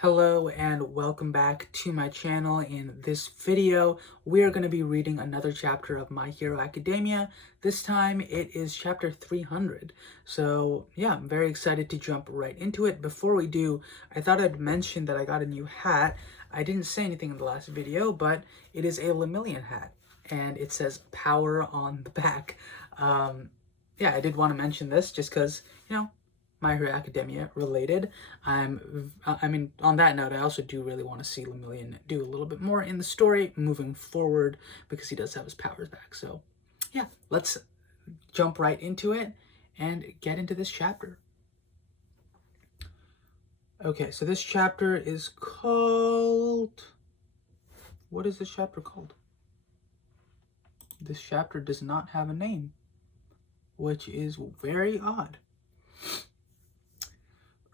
Hello and welcome back to my channel. In this video, we are going to be reading another chapter of My Hero Academia. This time it is chapter 300. So yeah, I'm very excited to jump right into it. Before we do, I thought I'd mention that I got a new hat. I didn't say anything in the last video, but it is a Lemillion hat and it says power on the back. Yeah, I did want to mention this just because, My Hero Academia related. I mean, on that note, I also do really want to see Lemillion do a little bit more in the story moving forward because he does have his powers back. So, yeah, let's jump right into it and get into this chapter. Okay, so this chapter is called... What is this chapter called? This chapter does not have a name, which is very odd.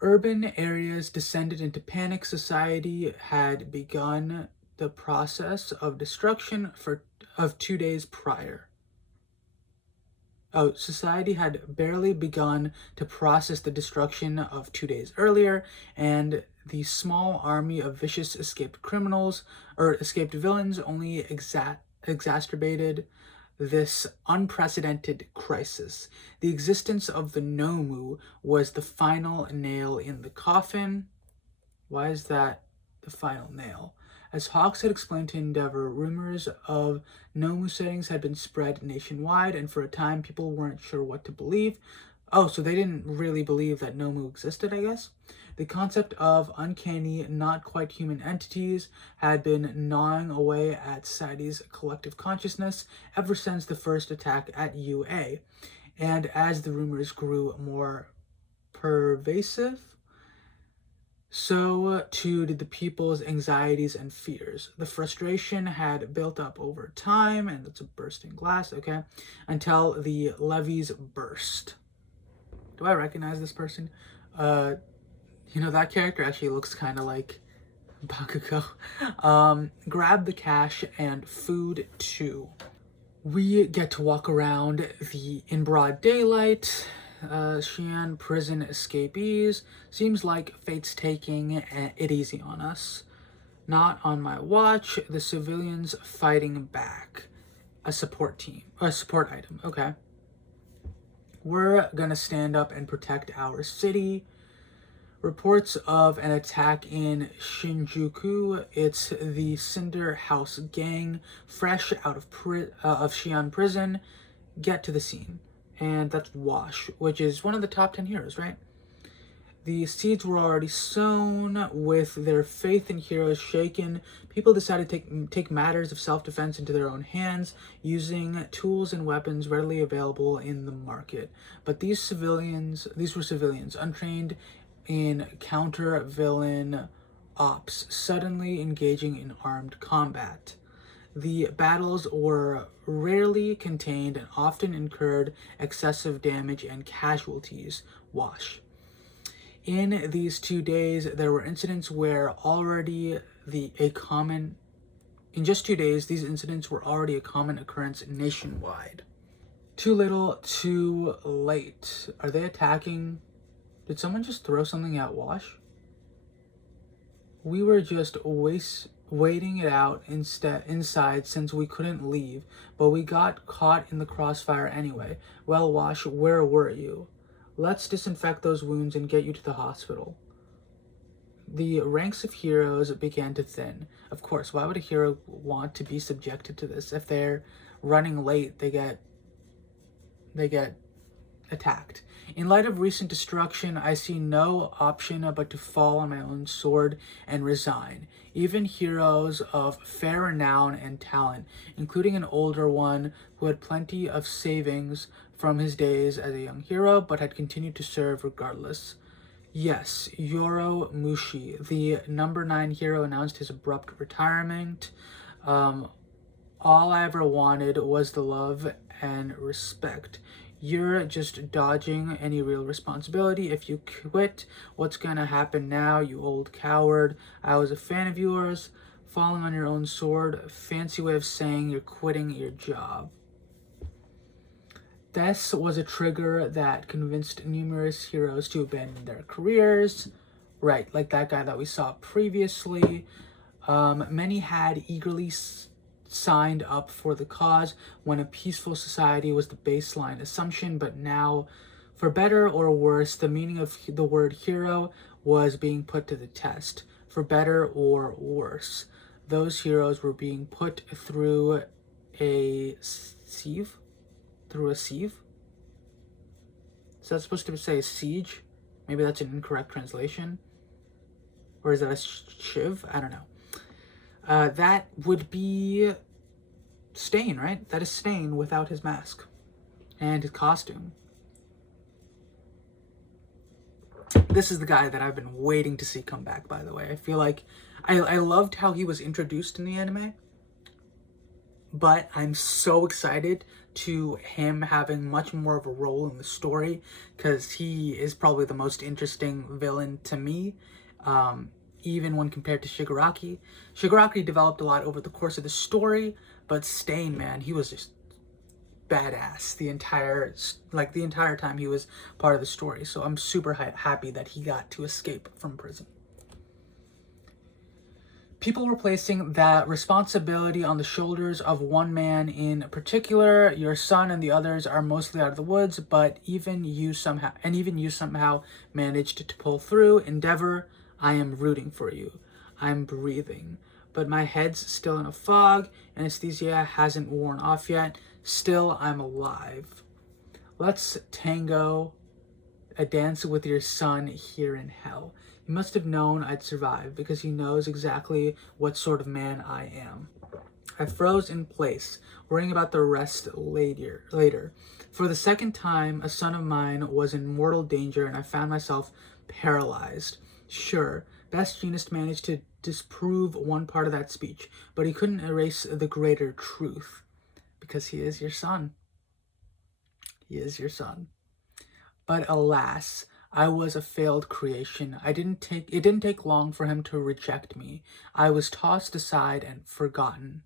Urban areas descended into panic. Society had begun the process of destruction of 2 days prior. Society had barely begun to process the destruction of 2 days earlier, and the small army of vicious escaped villains only exacerbated this unprecedented crisis. The existence of the Nomu was the final nail in the coffin. Why is that the final nail? As Hawks had explained to Endeavor, rumors of Nomu sightings had been spread nationwide, and for a time people weren't sure what to believe. Oh, so they didn't really believe that Nomu existed, I guess? The concept of uncanny, not quite human entities had been gnawing away at society's collective consciousness ever since the first attack at UA. And as the rumors grew more pervasive, so too did the people's anxieties and fears. The frustration had built up over time, and that's a bursting glass, okay, until the levees burst. Do I recognize this person? That character actually looks kind of like Bakugo. Grab the cash and food too. We get to walk around in broad daylight. Xi'an prison escapees. Millseems like fate's taking it easy on us. Not on my watch. The civilians fighting back. A support item. Okay. We're gonna stand up and protect our city. Reports of an attack in Shinjuku. It's the Cinder House gang, fresh out of Xi'an prison. Get to the scene. And that's Wash, which is one of the top 10 heroes, right? The seeds were already sown. With their faith in heroes shaken, people decided to take matters of self-defense into their own hands, using tools and weapons readily available in the market. But these were civilians, untrained in counter-villain ops, suddenly engaging in armed combat. The battles were rarely contained and often incurred excessive damage and casualties. Wash. In these 2 days, there were incidents where in just 2 days, these incidents were already a common occurrence nationwide. Too little, too late. Are they attacking? Did someone just throw something at Wash? We were just waiting it out inside since we couldn't leave, but we got caught in the crossfire anyway. Well, Wash, where were you? Let's disinfect those wounds and get you to the hospital. The ranks of heroes began to thin. Of course, why would a hero want to be subjected to this? If they're running late, they get attacked. In light of recent destruction, I see no option but to fall on my own sword and resign. Even heroes of fair renown and talent, including an older one who had plenty of savings from his days as a young hero but had continued to serve regardless. Yes, Yoro Mushi, the number 9 hero, announced his abrupt retirement. All I ever wanted was the love and respect. You're just dodging any real responsibility. If you quit, what's gonna happen now, you old coward? I was a fan of yours. Falling on your own sword. Fancy way of saying you're quitting your job. This was a trigger that convinced numerous heroes to abandon their careers. Right, like that guy that we saw previously. Many had eagerly signed up for the cause when a peaceful society was the baseline assumption, but now, for better or worse, the meaning of the word hero was being put to the test. For better or worse, those heroes were being put through a sieve? Through a sieve? Is that supposed to say siege? Maybe that's an incorrect translation. Or is that a shiv? I don't know. That would be Stain, right? That is Stain without his mask and his costume. This is the guy that I've been waiting to see come back, by the way. I feel like I loved how he was introduced in the anime, but I'm so excited to him having much more of a role in the story, because he is probably the most interesting villain to me, even when compared to Shigaraki. Shigaraki developed a lot over the course of the story, but Stain, man, he was just badass the entire time he was part of the story. So I'm super happy that he got to escape from prison. People were placing that responsibility on the shoulders of one man in particular. Your son and the others are mostly out of the woods, but even you somehow managed to pull through. Endeavor, I am rooting for you. I'm breathing, but my head's still in a fog. Anesthesia hasn't worn off yet. Still, I'm alive. Let's tango a dance with your son here in hell. He must have known I'd survive, because he knows exactly what sort of man I am. I froze in place, worrying about the rest later. For the second time, a son of mine was in mortal danger, and I found myself paralyzed. Sure, Best Jeanist managed to disprove one part of that speech, but he couldn't erase the greater truth. Because he is your son. He is your son. But alas, I was a failed creation. It didn't take long for him to reject me. I was tossed aside and forgotten.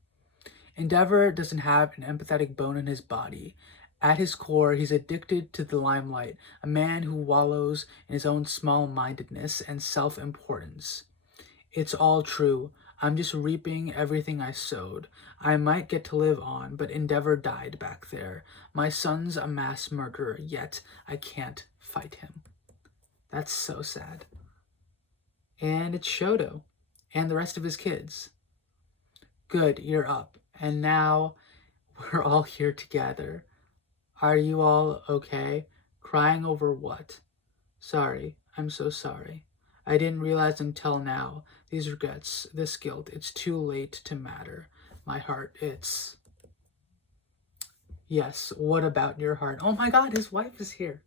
Endeavor doesn't have an empathetic bone in his body. At his core, he's addicted to the limelight, a man who wallows in his own small-mindedness and self-importance. It's all true. I'm just reaping everything I sowed. I might get to live on, but Endeavor died back there. My son's a mass murderer, yet I can't fight him. That's so sad. And it's Shoto and the rest of his kids. Good, you're up. And now we're all here together. Are you all okay? Crying over what? Sorry, I'm so sorry. I didn't realize until now. These regrets, this guilt, it's too late to matter. My heart, it's... Yes, what about your heart? Oh my god, his wife is here.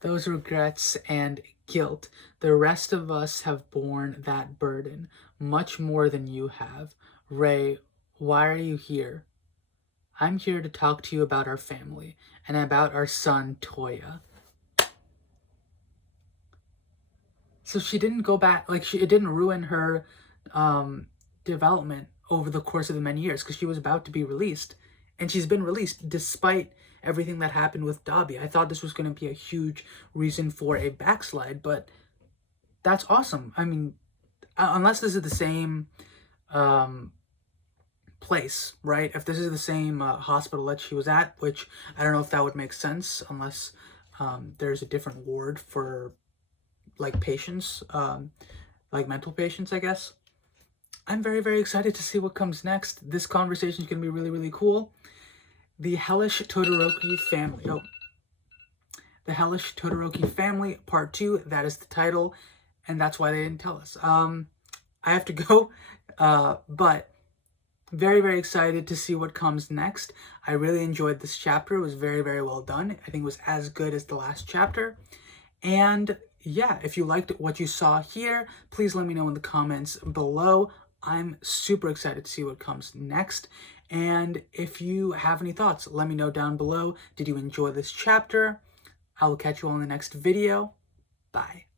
Those regrets and guilt, the rest of us have borne that burden, much more than you have. Ray, why are you here? I'm here to talk to you about our family, and about our son, Toya. So she didn't go back, it didn't ruin her development over the course of the many years, because she was about to be released, and she's been released despite everything that happened with Dabi. I thought this was going to be a huge reason for a backslide, but that's awesome. I mean, unless this is the same place, right? If this is the same hospital that she was at, which I don't know if that would make sense, unless there's a different ward for patients, mental patients, I guess. I'm very, very excited to see what comes next. This conversation is going to be really, really cool. The Hellish Todoroki Family. The Hellish Todoroki Family, Part 2. That is the title, and that's why they didn't tell us. I have to go, but very, very excited to see what comes next. I really enjoyed this chapter. It was very, very well done. I think it was as good as the last chapter. And yeah, if you liked what you saw here, please let me know in the comments below. I'm super excited to see what comes next. And if you have any thoughts, let me know down below. Did you enjoy this chapter? I will catch you all in the next video. Bye.